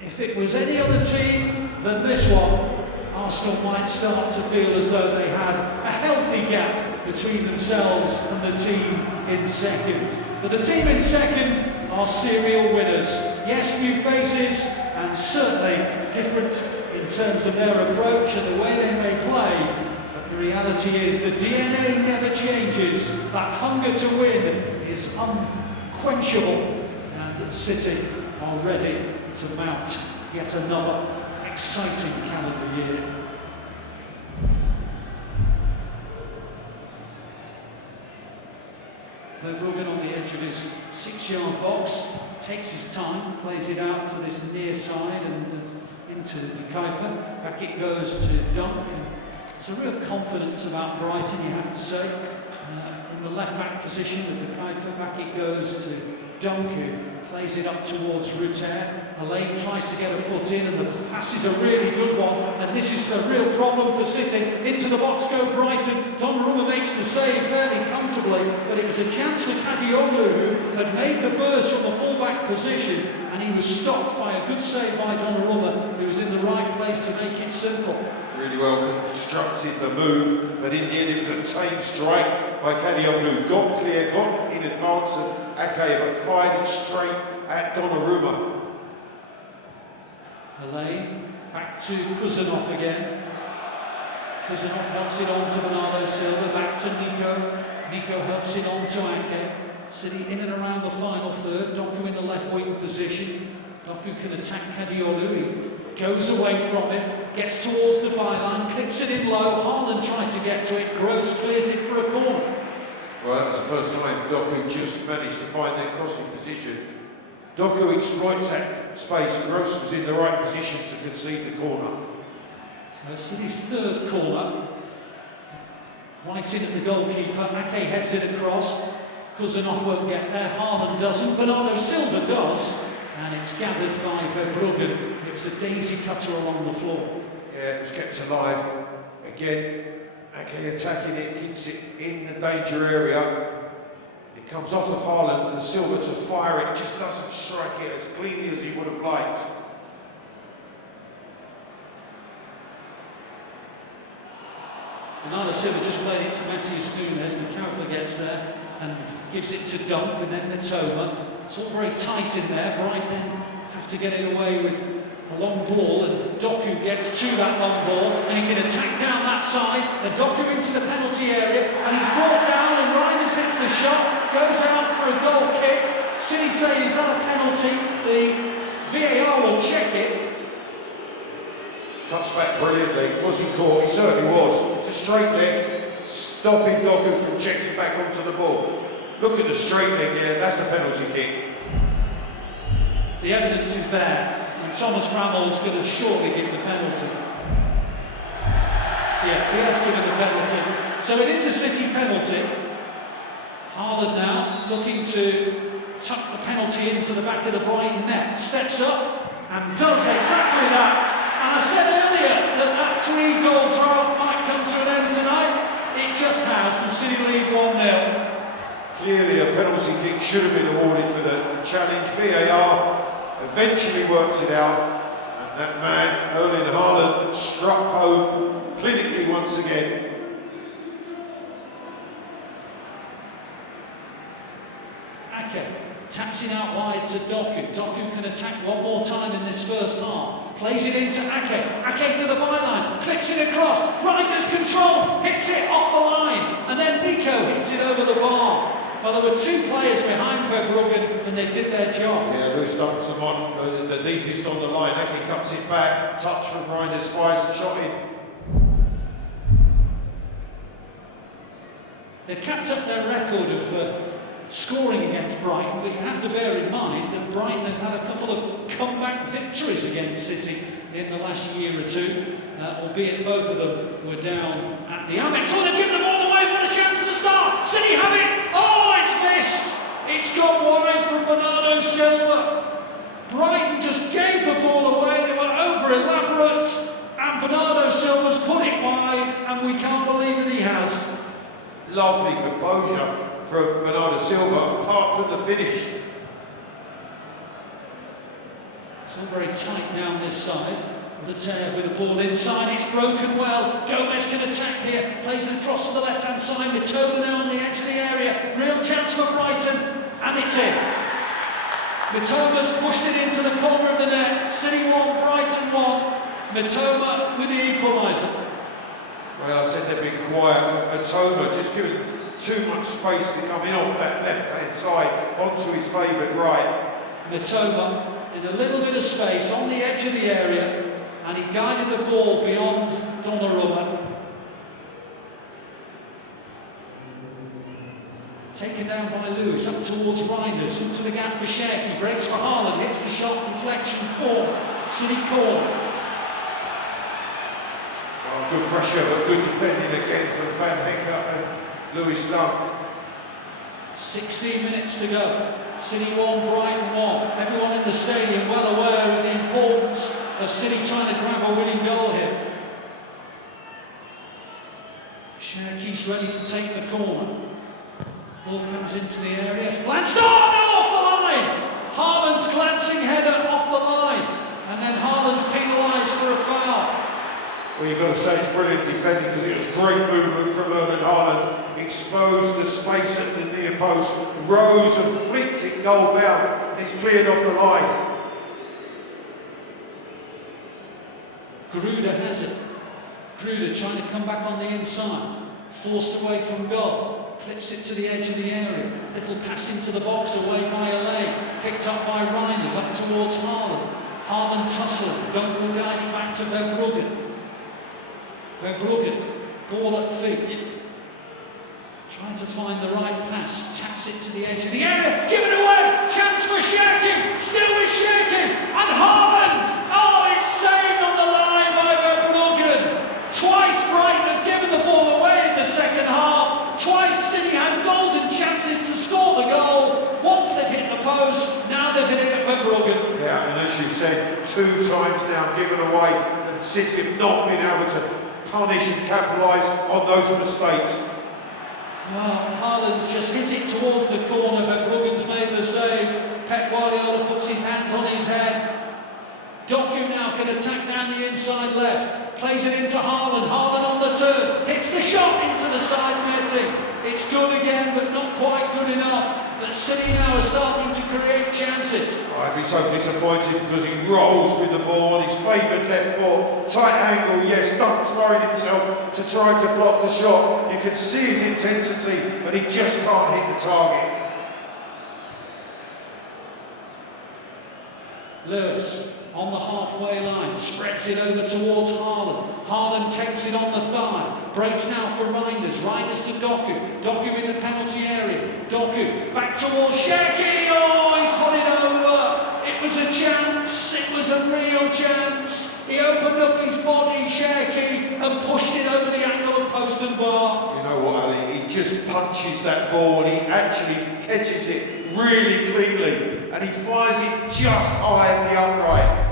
If it was any other team than this one, Arsenal might start to feel as though they had a healthy gap between themselves and the team in second. But the team in second are serial winners. Yes, new faces, and certainly different in terms of their approach and the way they may play. But the reality is the DNA never changes. That hunger to win is unquenchable, and City are ready to mount yet another exciting calendar year. Verbruggen on the edge of his 6-yard box, takes his time, plays it out to this near side and into dekhein. Back it goes to Dunk. It's a real confidence about Brighton, you have to say. In the left-back position of dekhein, back it goes to Dunk, who plays it up towards Rutter. Elaine tries to get a foot in, and the pass is a really good one, and this is a real problem for City. Into the box go Brighton. Donnarumma makes the save fairly comfortably, but it was a chance for Kadioglu, who had made the burst from the full-back position, and he was stopped by a good save by Donnarumma, who was in the right place to make it simple. Really well constructed the move, but in the end it was a tame strike by Kadioglu. Got clear, got in advance of Ake, but fired it straight at Donnarumma. Elaine, back to Kuzanov again. Kuzanov helps it on to Bernardo Silva, back to Nico. Nico helps it on to Ake. City in and around the final third. Doku in the left wing position. Doku can attack Kadioglu. He goes away from it, gets towards the byline, clips it in low. Haaland tried to get to it. Gross clears it for a corner. Well, that was the first time Doku just managed to find that crossing position. Doku exploits that space. Gross was in the right position to concede the corner. So City's third corner. Right in at the goalkeeper. Ake heads it across. Kuzanov won't get there. Haaland doesn't. Bernardo Silva does. And it's gathered by Verbruggen. It was a daisy cutter along the floor. Yeah, it was kept alive. Again, Ake attacking it, keeps it in the danger area. It comes off of Haaland for Silva to fire it, just doesn't strike it as cleanly as he would have liked. Bernardo Silva just played it to Matheus Nunes. The Cowper gets there and gives it to Dunk, and then Mitoma. It's all very tight in there. Brighton then have to get it away with a long ball, and Doku gets to that long ball, and he can attack down that side, and Doku into the penalty area, and he's brought down, and Reinders hits the shot, goes out for a goal kick. City say, is that a penalty? The VAR will check it. Cuts back brilliantly. Was he caught? He certainly was. It's a straight leg, stopping Doku from checking back onto the ball. Look at the straight leg there, that's a penalty kick. The evidence is there, and Thomas Bramall's going to surely give the penalty. Yeah, he has given the penalty. So it is a City penalty. Haaland now looking to tuck the penalty into the back of the Brighton net. Steps up and does exactly that. And I said earlier that 3-goal drought might come to an end tonight. It just has, and City lead 1-0. Clearly a penalty kick should have been awarded for the challenge. VAR eventually worked it out, and that man, Erling Haaland, struck home clinically once again. Ake taps it out wide to Doku. Doku can attack one more time in this first half. Plays it into Ake. Ake to the byline. Clips it across. Reinders controls. Hits it off the line. And then Nico hits it over the bar. Well, there were two players behind Verbruggen, and they did their job. Yeah, Lewis dumps them on the deepest on the line. Ake cuts it back. Touch from Reinders, fires the shot in. They've kept up their record of scoring against Brighton, but you have to bear in mind that Brighton have had a couple of comeback victories against City in the last year or two, albeit both of them were down at the Amex. Oh, they've given the ball away, what a chance at the start! City have it! Oh, it's missed! It's gone wide from Bernardo Silva. Brighton just gave the ball away, they were over-elaborate, and Bernardo Silva's put it wide, and we can't believe that he has. Lovely composure from Bernardo Silva, apart from the finish. It's all very tight down this side. Banaye with the ball inside, it's broken well. Gomez can attack here, plays it across to the left-hand side. Mitoma now on the edge of the area. Real chance for Brighton, and it's in. Mitoma's pushed it into the corner of the net. City 1, Brighton 1. Mitoma with the equaliser. Well, I said they've been quiet, but Mitoma just given too much space to come in off that left-hand side onto his favoured right. Mitoma in a little bit of space on the edge of the area, and he guided the ball beyond Donnarumma. Taken down by Lewis, up towards Reinders, into the gap for Cherki, breaks for Haaland, hits the shot, deflection, City corner. Oh, good pressure, but good defending again from Van Hecker and Lewis Dunk. 16 minutes to go. City 1, Brighton 1. Everyone in the stadium well aware of the importance of City trying to grab a winning goal here. Cherki's ready to take the corner. Ball comes into the area. Glanced off the line! Haaland's glancing header off the line. And then Haaland's penalised for a foul. Well, you've got to say it's brilliant defending because it was great movement from Erling Haaland. Exposed the space at the near post, rose and flicked it goal bound, and it's cleared off the line. Gruder has it. Gruder trying to come back on the inside. Forced away from goal. Clips it to the edge of the area. Little pass into the box away by Alay. Picked up by Reinders up towards Haaland. Haaland tussled. Dunk will guide it back to Verbruggen. Verbruggen, ball at feet. Trying to find the right pass. Taps it to the edge of the area. Give it away. Chance for Cherki. Still with Cherki. And Haaland. Oh, it's saved on the line by Verbruggen. Twice Brighton have given the ball away in the second half. Twice City had golden chances to score the goal. Once they've hit the post, now they've hit it at Verbruggen. Yeah, and as you said, 2 times now given away, and City have not been able to punish and capitalise on those mistakes. Oh, Haaland's just hit it towards the corner. Verbruggen's made the save. Pep Guardiola puts his hands on his head. Doku now can attack down the inside left. Plays it into Haaland. Haaland on the turn. Hits the shot into the side netting. It's good again, but not quite good enough. But City now are starting to create chances. I'd be so disappointed because he rolls with the ball on his favoured left foot. Tight angle, yes, Dunk throwing himself to try to block the shot. You can see his intensity, but he just can't hit the target. Lewis on the halfway line, spreads it over towards Haaland. Haaland takes it on the thigh, breaks now for Reinders. Reinders to Doku. Doku in the penalty area. Doku back towards Cherki. Oh, he's put it over. It was a chance. It was a real chance. He opened up his body, Cherki, and pushed it over the angle of post and bar. You know what, Ali? He just punches that ball and he actually catches it really cleanly, and he fires it just high of the upright.